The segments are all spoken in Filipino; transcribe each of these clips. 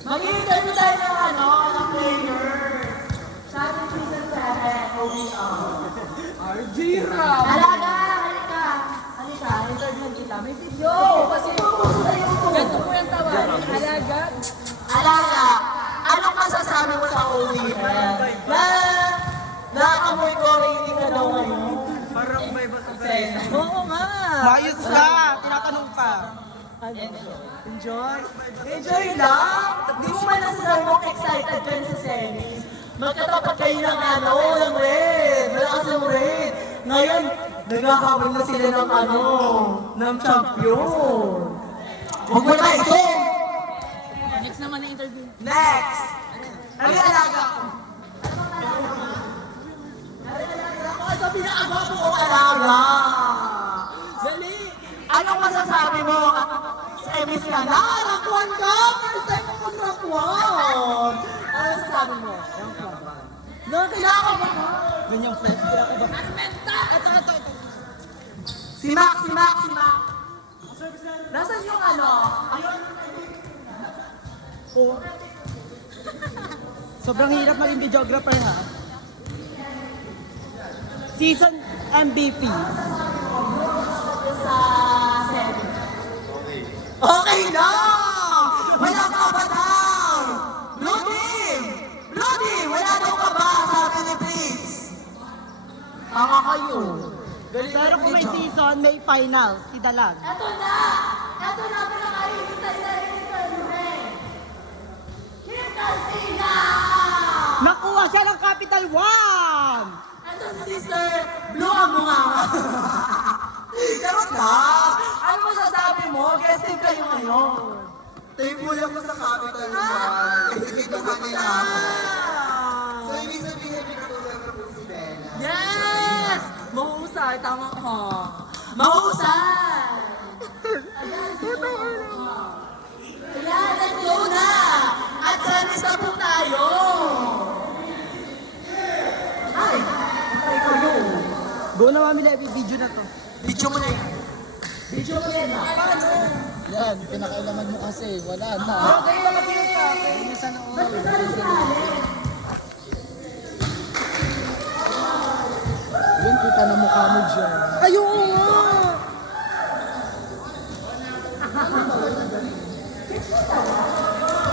Mag-i-interview tayo ng player. Sa ating season 7, OBR. RG Ram! Alaga, halika. Halika, interview kita. May video. Kasi ganito po yung tawag. Alaga. Alaga, anong masasabi mo sa OBR? Naamoy ko hindi ka daw ngayon. Parang may basa pa Oo nga. Mayos ka! Tinatanong pa. Enjoy? Enjoy lang! Di mo man nasasabi mo excited ka na sa series. Magkatapat kayo ng red. Malakas ng red. Ngayon, naghahabol na sila ng champion. Huwag mo na isin! Next naman na interview. Next! Ano yung alaga ko? Ito pinakagwapo kong alaga! Dali! Anong masasabi mo? Sa MS ka na, rakwan ka! First time mo mag-rakwan! Ano masasabi mo? Nakakilaka ba ka? Ganyang flex. Ito. Si Mac. Nasaan yung Ayun. Sobrang hirap maging videographer ha. Season MVP. Sa series. Okay na! Wala ka ba daw? Blue team! Wala daw ka ba? Sabi ni Prince. Tama kayo. Galing Pero kung may season, may final. Si Dalag. Ito na! Pinakahihintay na rin ito, Kim Garcia! Nakuha siya ng Capital One! Ito si Sister Blue ang bunga. Charot na! Ano masasabi mo? Guesting kayo ngayon. Thankful ako sa Capital One. Kasi dito kanila ako. So, ibig sabihin, pinatulog ako po si Bella. Yes! Mahusay, tama ka. Mahusay! Ayan, let's go na! At service na po tayo! Ay! Ay, kayo! Go na mami na video na to. Video mo na yan. Video mo yan ha? Paano? Yan, pinakailaman mo kasi. Wala na. Okay, kasi yung sa akin. Sana all. Ba't kasali si Alex? Yun, kita na mukha mo dyan. Ayun nga!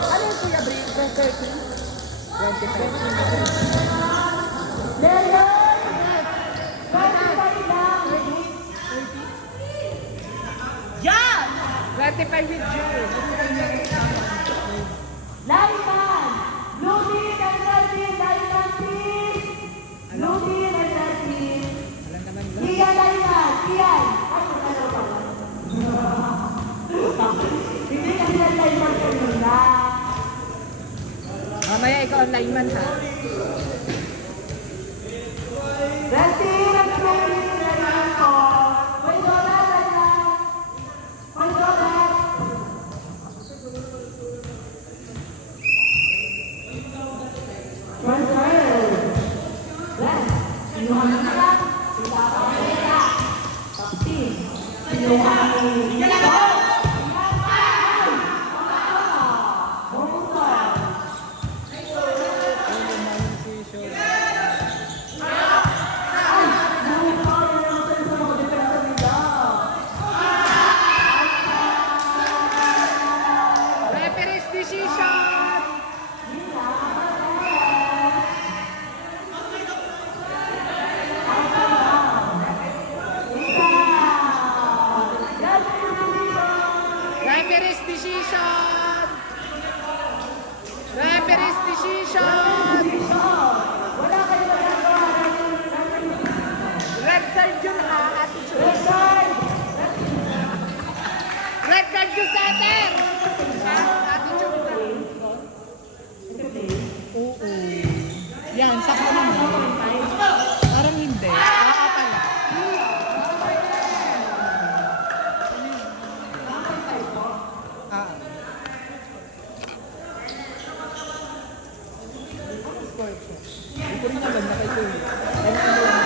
Ano yung Kuya Bri? 30? 25. Leon! 25 lang! Yan! 25 with June. Laiman! Blue team and red team! Laiman team! Blue team and red team! Alam naman ba? Kian Laiman! Kian! Ay, ano ba? Hindi kasi ng Laiman kanina. Mamaya ikaw ang lineman ha. Red team and blue team! Laiman ko! May dola, Laiman! May dola! Referee's decision! Referee's decision! Referee's decision! Red card yun ha, attitude. Red card! Red card yun sa atin! Attitude na. Oo. Yan, sakto naman. Parang hindi. Oo pala. Ah. Hindi ko rin naman nakikita.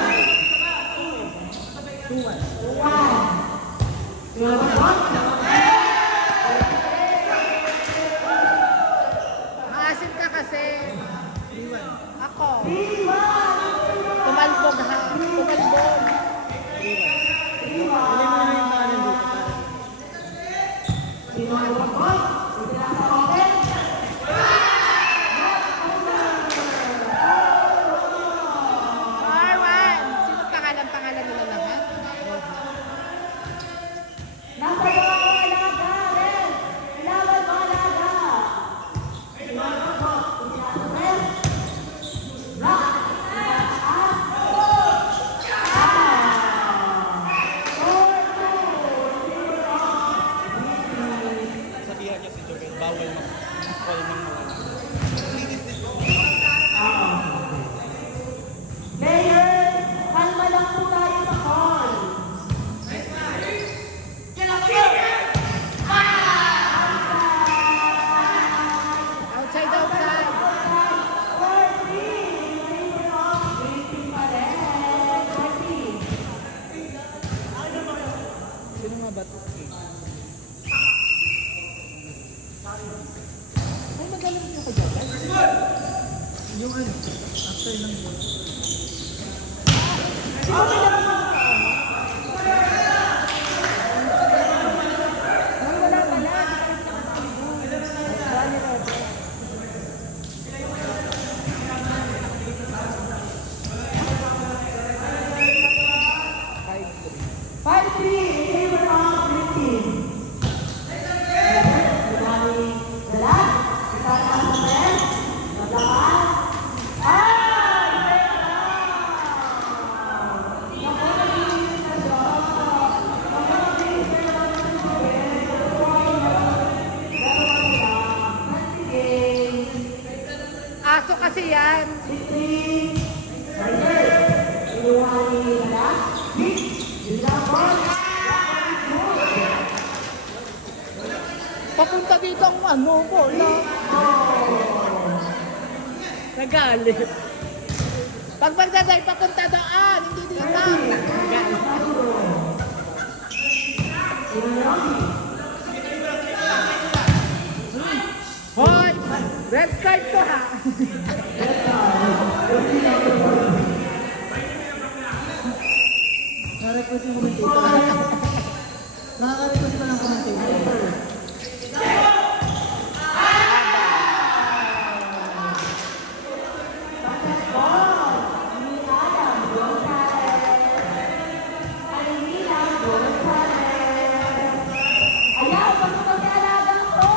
Players, kalma lang po tayo sa call. Outside, outside. Sino mabato? Ay, magaling niyo ka dyan. Yung ano, after ng goal. Aso kasi yan. Papunta dito ang ano, bola. Nagalit. Pag magdaday, papunta doon, hindi dito. Hoy! Red card to ha! Na-request yung commentator. Nakaka-request pa ng commentator. Ayaw, pasok ang alagang to!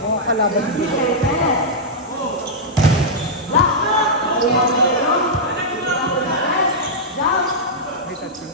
Mga kalaban dito. May tatlo.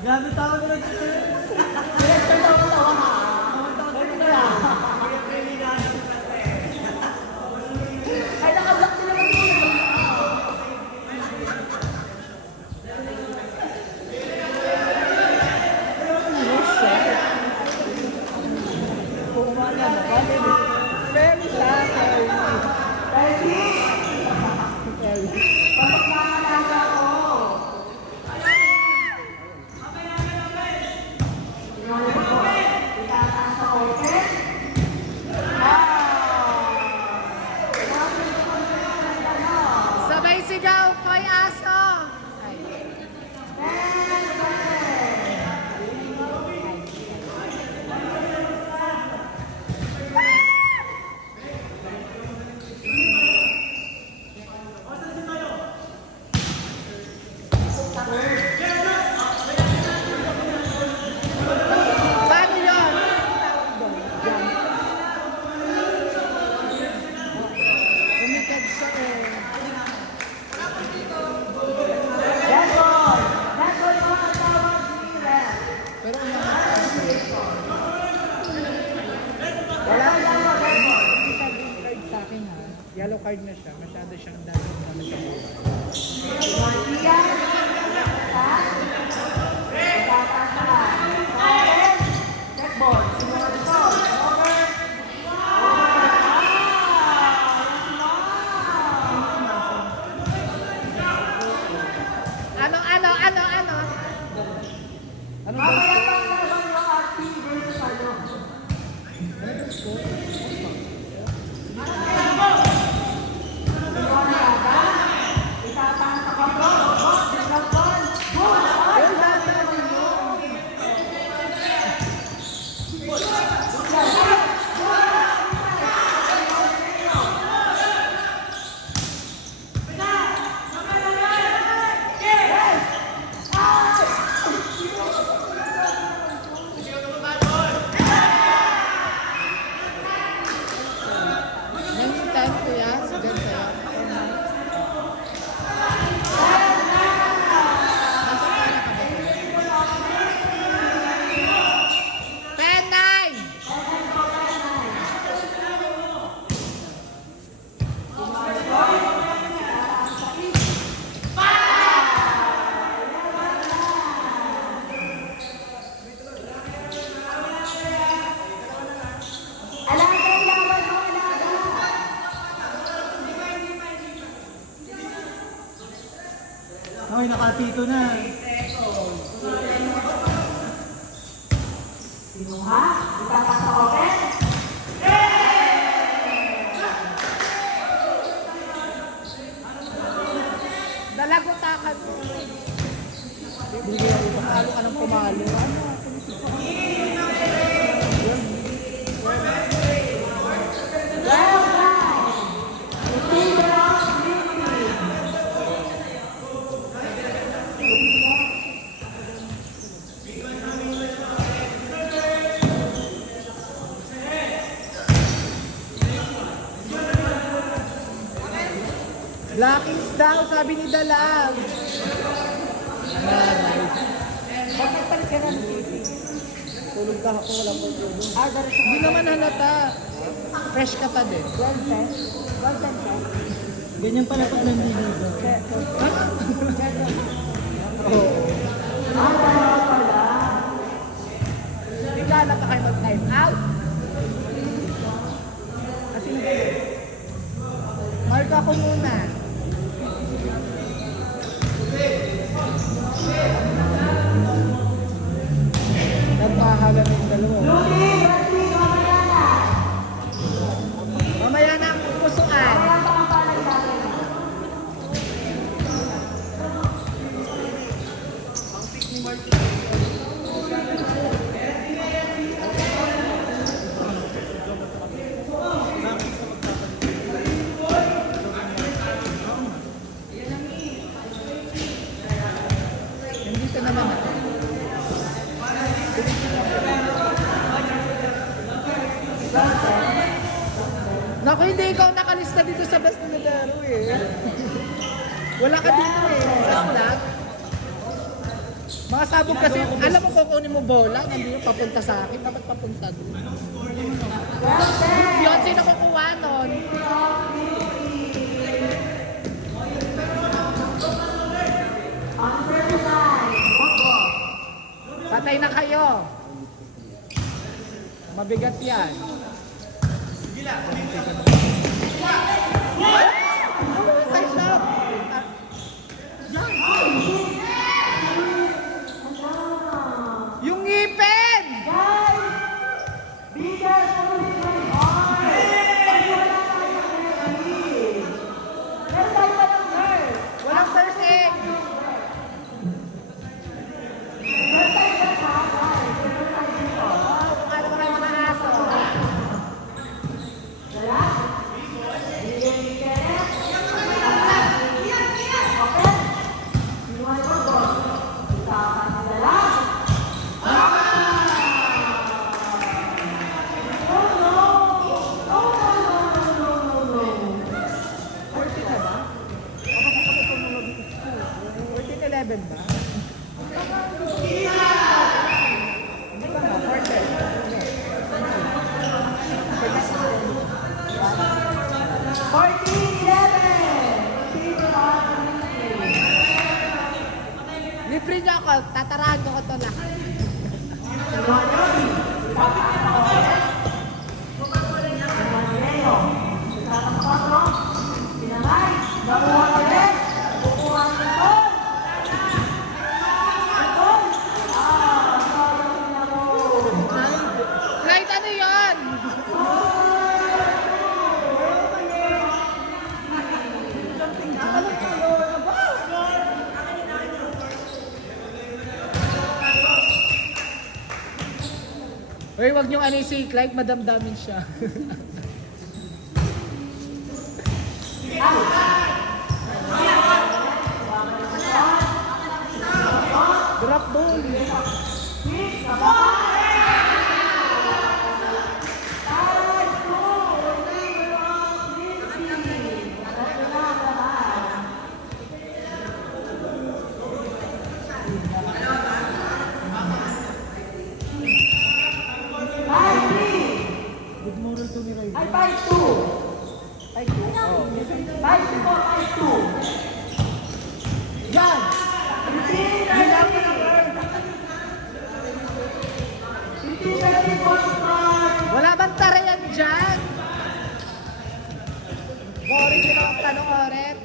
Grabe tao nila dito. Ay, nakablock din naman yun. Very fast. Pasok na ang alaga ko. Tingnan mo po. Itataas ako. Sumigaw, Hoy Aso! Ay. Paano yun? Umikad siya eh. Pero umangat siya. Wala lang sabi yung card sa akin ha. Yellow card na siya. Masyado siyang dapat namin sa bola. Ano? Ano ba? Next time kuya, sigan sa'yo. Ten, 9! Okay, nakapito na. Dalagutakan mo. Bigay ako, pumalo ka ng pumalo. Ano? Blackies daw, sabi ni Dalag. Bakit pala ka na Tulog ka ako, wala po tulog. Hindi naman halata. Fresh ka pa din. Ganyan pala pag nandito. Oo. Bigla na pa kayo mag-time out. Kasi mark ako muna. Nagpahaga ng dalawa. Mamaya na ang pupusuan. Nandito naman ako. Naku, hindi ikaw nakalista dito sa best na laro eh. Wala ka dito eh. Sa slag. Mga sabog kasi, alam mo kukunin mo bola, nandito papunta sa akin, dapat papunta doon. Yun, sino kukuha nun? Patay na kayo. Mabigat yan. Say shot. Yung ngipin! ko, tatarahan ko to lang. Flight, ano yun? Uy, wag niyong ano si Clyde, madamdamin siya. Drop ball. Good moral to ni Ray. Ay, 5-2. 5-2? 5-2. Yan! Wala bang tarayan dyan? Boring yun ang tanong, Oret.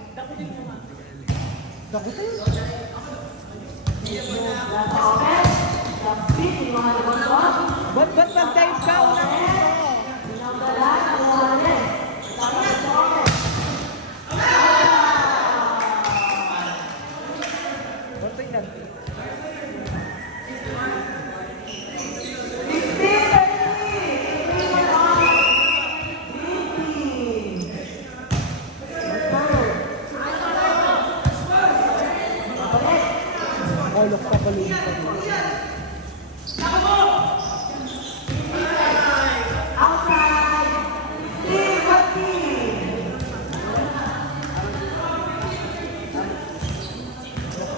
Dakutin. Ba't mag-dive ka? Unang ito. Ba't yan? Olok pa pala yung pag-ibig.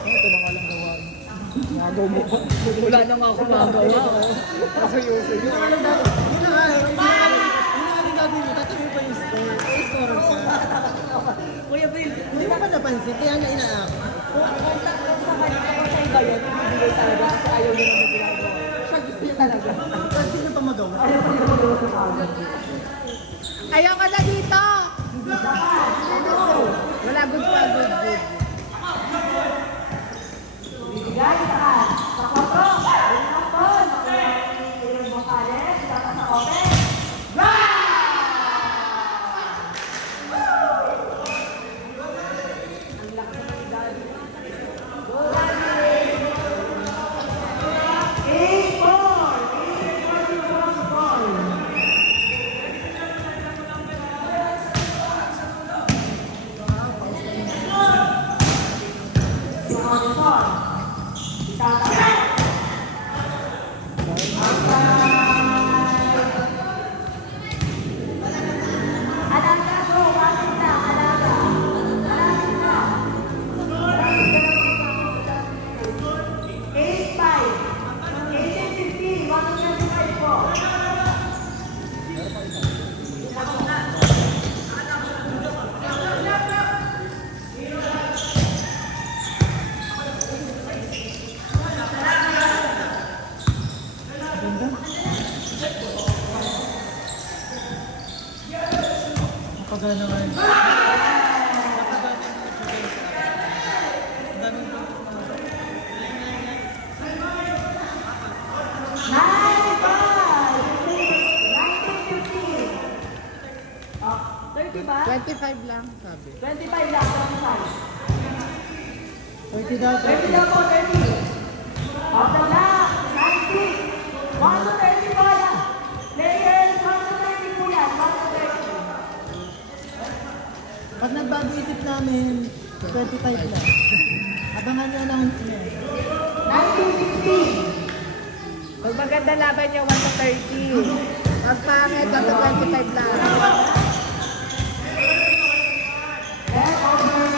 Ito na nga lang gawa. Magaw mo pa. Wala na nga ako magawa. Ayusin yun. Yun na rin gagawin mo, tatabi pa yung score. Ay, score ka. Kuya Bill, Hindi mo ba napansin? Kaya nga inaak. kung sa iba yun, ibibigay talaga kasi ayaw niya naman ginagawa. Siya gusto niya talaga. Kasi sino pa magawa? Ayaw ko niya magawa sa amin. Ayaw ka na dito! Wala good pa, good. Bibigay sa 4. Binakon. Yung Bocales, dapat sa open. Alaga bro, bakit na? Alaga. Alaga na. 8-5. 18-15. 125 po. Napagana nga yun. Oh, 30 ba? 25 lang, sabi. 25 lang, 25. 30 daw, 30 lang po, 30. Out of luck, 90. 1 to 30 po yan. Players, 1 to 30 po yan, 1 to 30. Pag nagbago isip namin, 25 lang. Abangan yung announcement. 19-16. Pag maganda laban niya, 1 to 30. Pag pangit, 1 to 25 lang. Left over,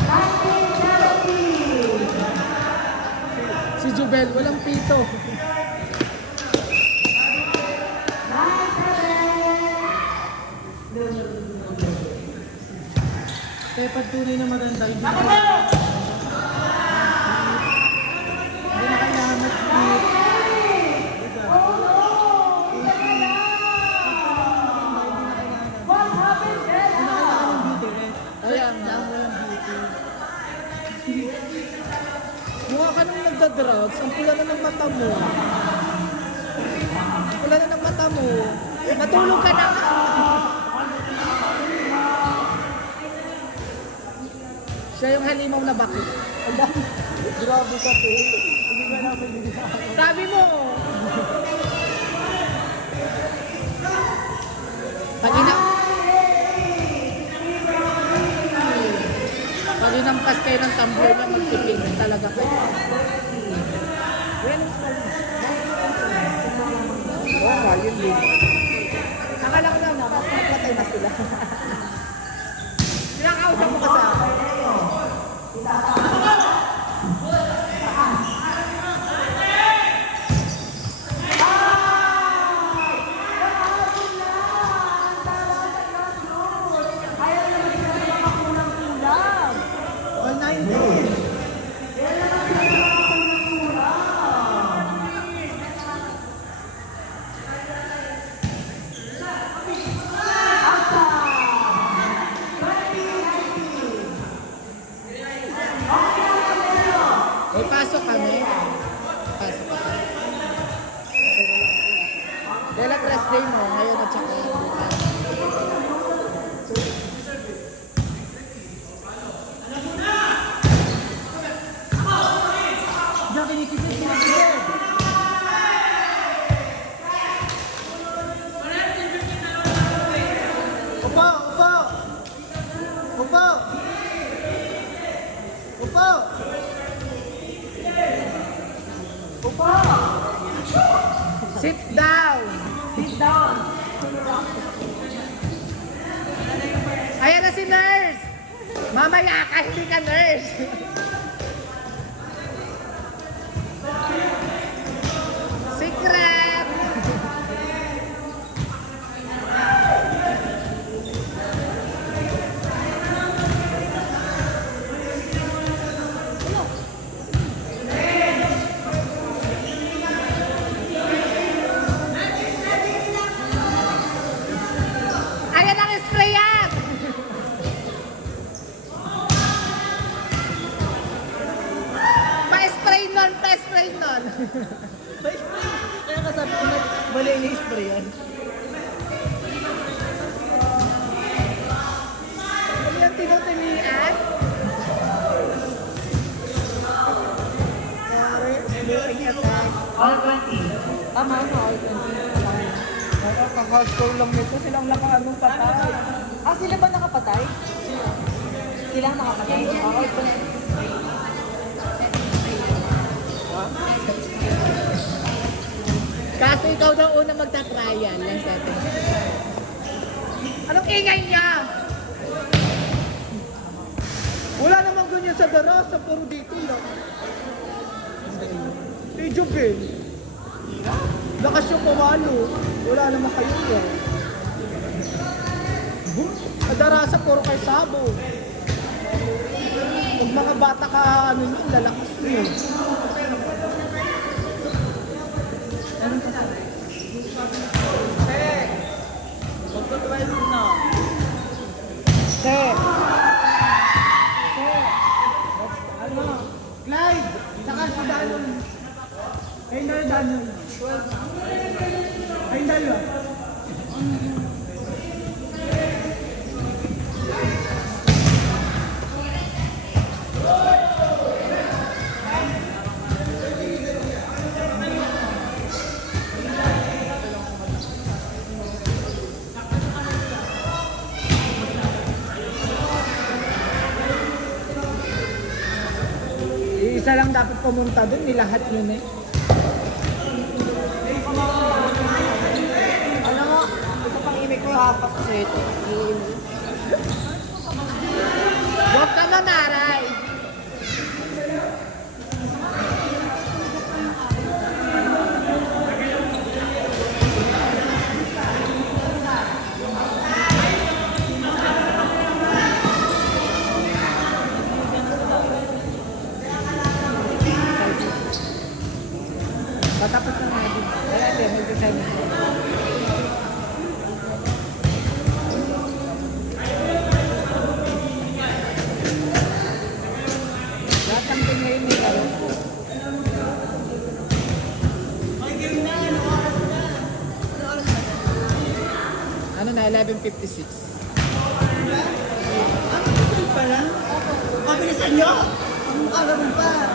19-17. Si Jubel, walang pito. 9-7. Kaya pag tunay na maganda, hindi drugs, ang pula na ng mata mo. Ang pula na ng mata mo. Matulog ka na. Siya yung halimaw na bakit. Grabe ka to. Hindi ka namin hindi. Sabi mo. Pag inampas kayo ng tumbler niya, magpipig talaga kayo. Oo nga, yun din. Akala ko na, magpapatay na sila. Sinakausap mo ka sa akin. May pasok kami. Pasok kami. Dahil ang rest day mo, ngayon at saka bukas. Diyan kinikipit sila. Upo! Upo! Upo! Upo! Upo! Sit down! Sit down! Ayan na si nurse! Mamaya ka, hindi ka nurse! Secret! Ayan ang sprayan! Pa-spray nun, pa-spray nun! Kaya kasabi ko mali ni spray yan. Ano yung tinutilian? Sorry, sleeping attack. Tama na, all 20. Kakaskow lang nito, silang nakaanong patay. Ah, sila ba nakapatay? Sila ang nakapatay? Oo, Kaso ikaw daw una magta-trial lang sa atin. Anong ingay niya? Wala namang ganyan sa Darasa, puro dito lang. Si Jubel. Lakas yung pumalo. Wala naman kayo yan. Sa Darasa, puro kay Sabo. Pag mga bata ka, ano yun, lalakas yun. Te! Ano? Clyde! Saka si Danon. Ayun na yung Danon. Ayun na yun. Isa lang dapat pumunta dun, nilahat yun eh. Alam mo, ito pang imig ko hapak sa ito. Huwag ka manaray! Patapos na natin. Wala din, mag-design na. ano na, 11:56. Ano pa lang? Mabilisan nyo? Ang kalaman pa.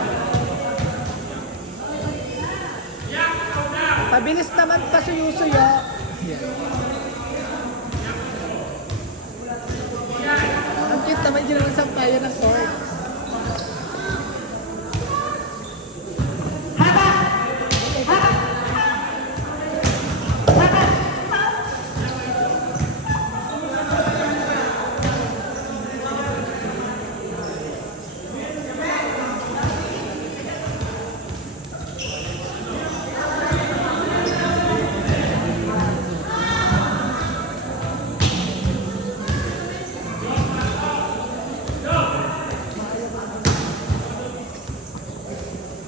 Pabilis naman pa suyo-suyo. Ang cute naman yun ang sampayan ng court.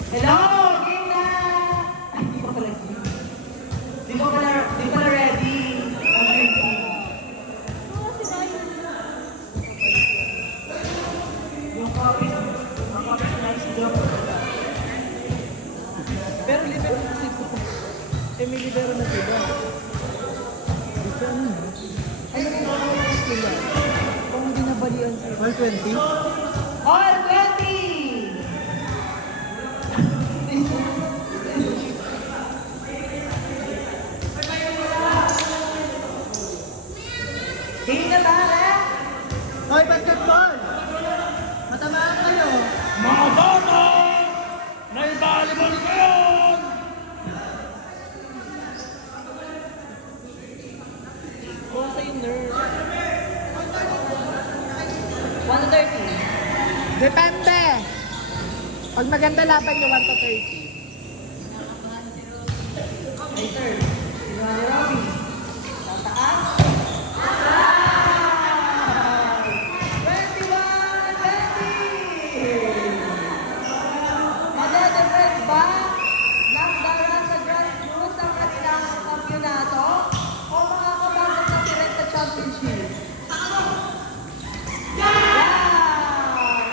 Hello! Game na! Ay, di pa pala. Di pala ready. Yung copy na si Doc. Pero libero na si may libero na sila. Ano na sila? Kung hindi nabalian sila. 120? All 20! Game na ba, Rex? Hoy, basketball! Matamaan kayo! Mga bata! May volleyball ngayon! Kung sa'yo, nerd. 1:30. Depende. Pag maganda laban nyo, 1 to 30. Ay, sir. Ni Robby. Tataas. 21-20! Madedefend ba ng Dara sa grassroots ang kanilang kampyonato o makakapasok na sila sa championship?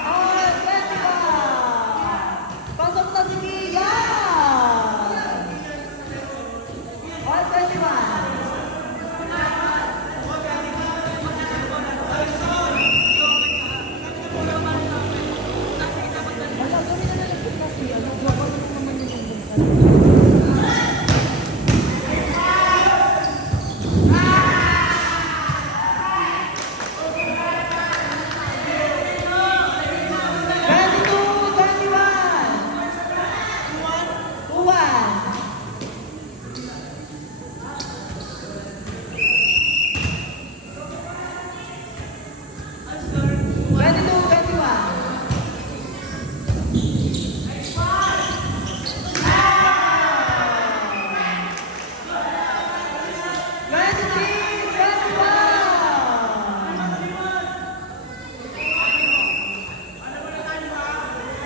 All 21! Pasok na si Mia! All 21!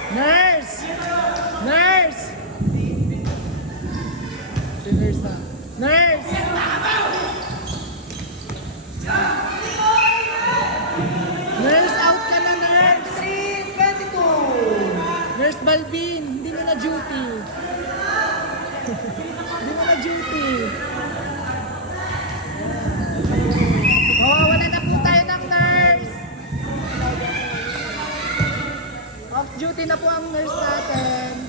Nurse! Nurse! Si nurse na. Nurse! Nurse, out ka na, nurse! 22! Nurse Balbin, hindi mo na duty. Hindi mo na duty. Wala na po tayo ng nurse. Off duty na po ang nurse natin.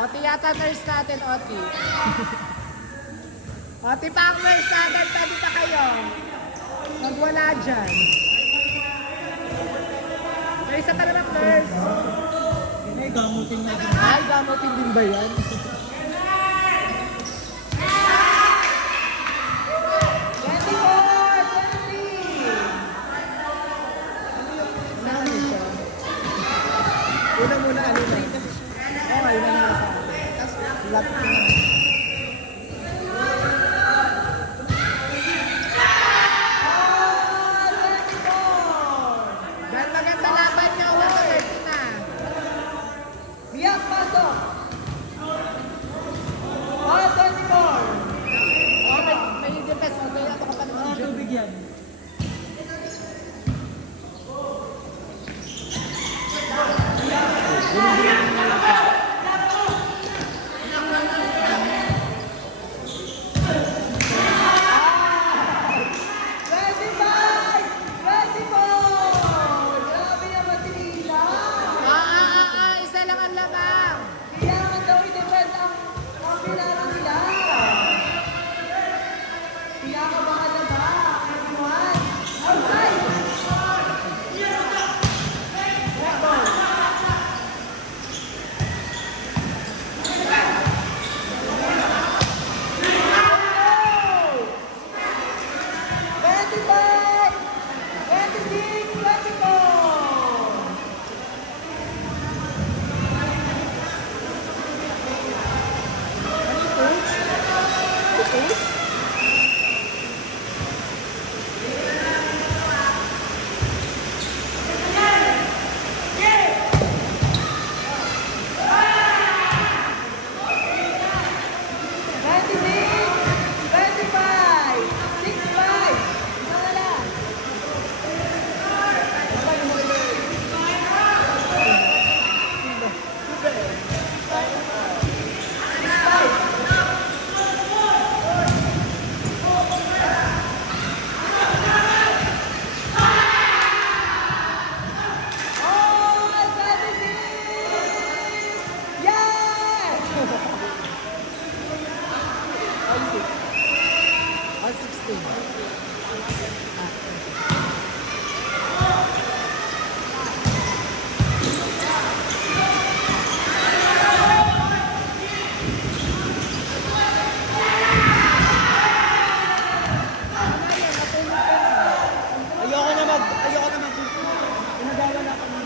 Oti yata nurse natin, Oti. Oti pa ang nurse natin, pwede pa kayo. Magwala dyan. May isa pa naman nurse. Hindi, gamutin na din. Ay, gamutin din ba yan? Saan siya? Una muna ano na. Oo, yun ang nasa akin. Tapos, lapit na. Dahil maganda laban niyo, 1:30 na. Biyak pasok! All 24! Oh, may defense. Okay, ako ka pa naman. Mga tubig yan.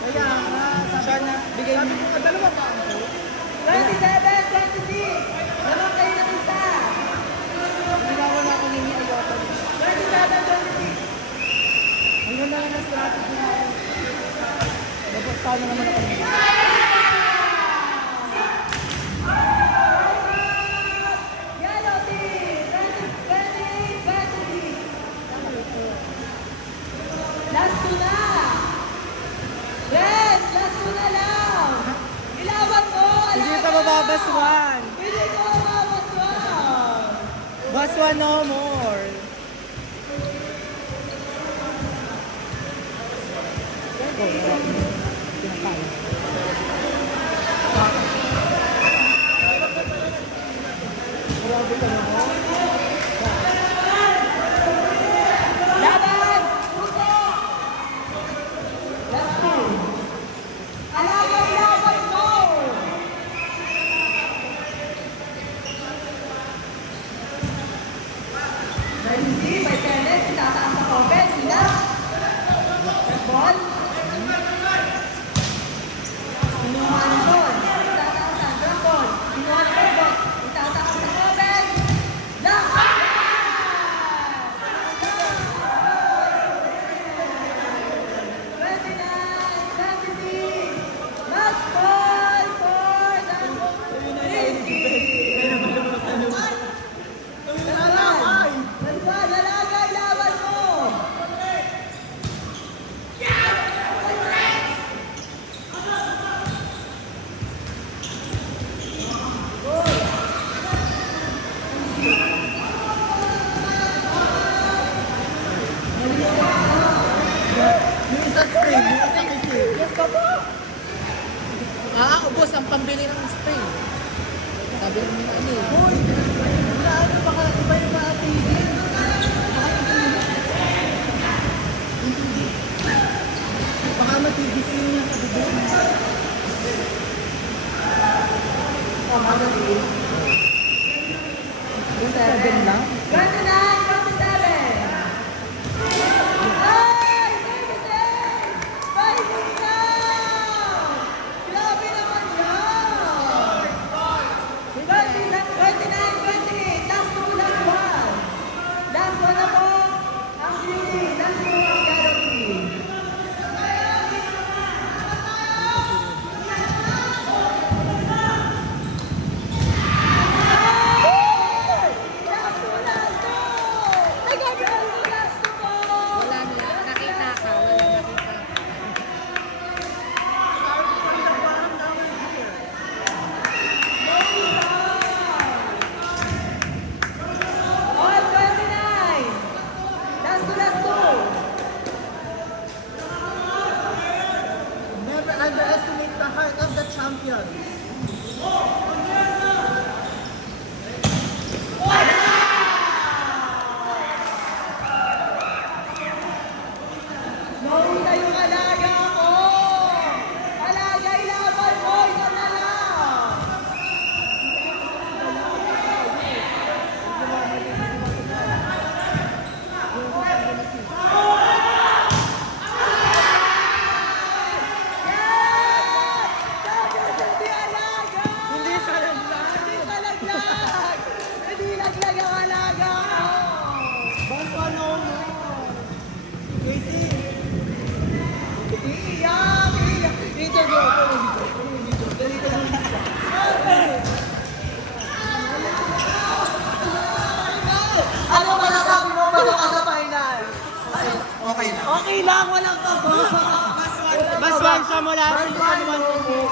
Kaya nga, siya na, bigay mo. Dalawa pa ako. 27, 26. Naman kayo ng isa. Ginawa na ako ninyo, ayoko. 27, 26. Ang ganda nga na strategy na ako. Dapat sana naman ako ninyo. Yellow team, 28, 26. Last two na. Red, last two na lang. Ilawan mo, Hindi alaga. pa mababas one. Hindi ko mababaswan. Bas one no more. Laban! Puso! Last two. Alaga, ilawan mo. Nancy, may Kenneth, itataas na open. Ina. Ball. Kinuha ni Bon. Itataas na drop ball. Kinuha ni Bon. Itataas na open. Lock! 29, 26. Last ball for the Green Team. Nagwan, alaga, ilawan mo! Yung isa spray, yung isa kasi. Yes ka po. Ubos ang pambili ng spray. Sabi ng mga ano eh. Hoy! Wala ano, baka iba yung mga tigil. Baka matigil yung sa bibig. Seven lang? 29, 27. Ay! Services! Fighting now! Grabe naman yan! 29, 28. Last two, last one. Last one na po ang beauty. Last two ang yellow team. Last two, last two! Last two po! Wala niya. Nakita ka. Wala nakita. All 29. Last two, last two. Never underestimate the heart of the champion. Mauna yung alaga ko! Alaga, ilaban mo! Isa na lang! Yes! Sabi ko, hindi alaga! Hindi sa laglag. Hindi kalaglag! Hindi laglag ang alaga ko! Bang ano mo? Casey. Iiyak! Iiyak! Interview ako. Ano ba nasabi mo pa ka sa final? Okay na. Okay lang, walang kabo. Bas one siya mula season 1 to 6.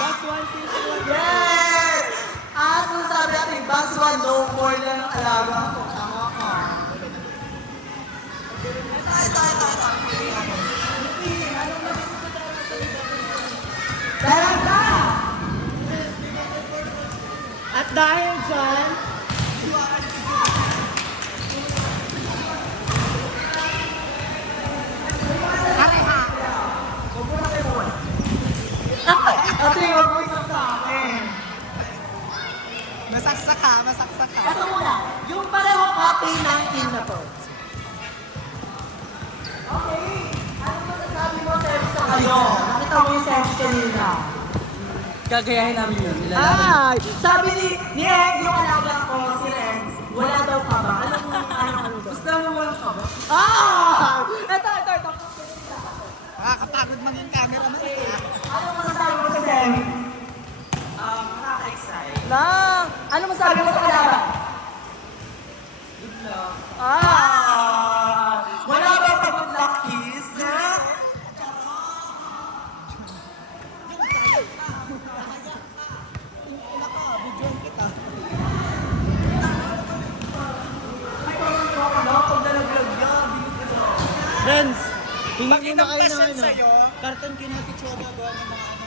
Bas one season 1. Yes! At kung sabi natin, bus one, no more na ang alaga ko. Tama ka. Talaga! At dahil dyan, Ate, huwag mo isa sa akin. masaksak ka, masaksak ka. Ito muna, yung pareho copy ng team na to. Okay, ano masasabi mo, Sir, sa kayo. Nakita mo yung sex kanina. Gagayahin namin yun. Ay! Sabi ni Ed, yung alaga ko, si Renz, wala daw ka ba? Ano ba? Gusto mo wala ka ba? Ah! Ito. Nakakapagod maging camera man. Ano masasabi mo sa Semi? Nakaka-excite. Ano masabi mo sa kalaban? Wala ba pag luck kiss? Friends, tingin mo na kayo ng ano, karton kinati chuwa gagawa ng mga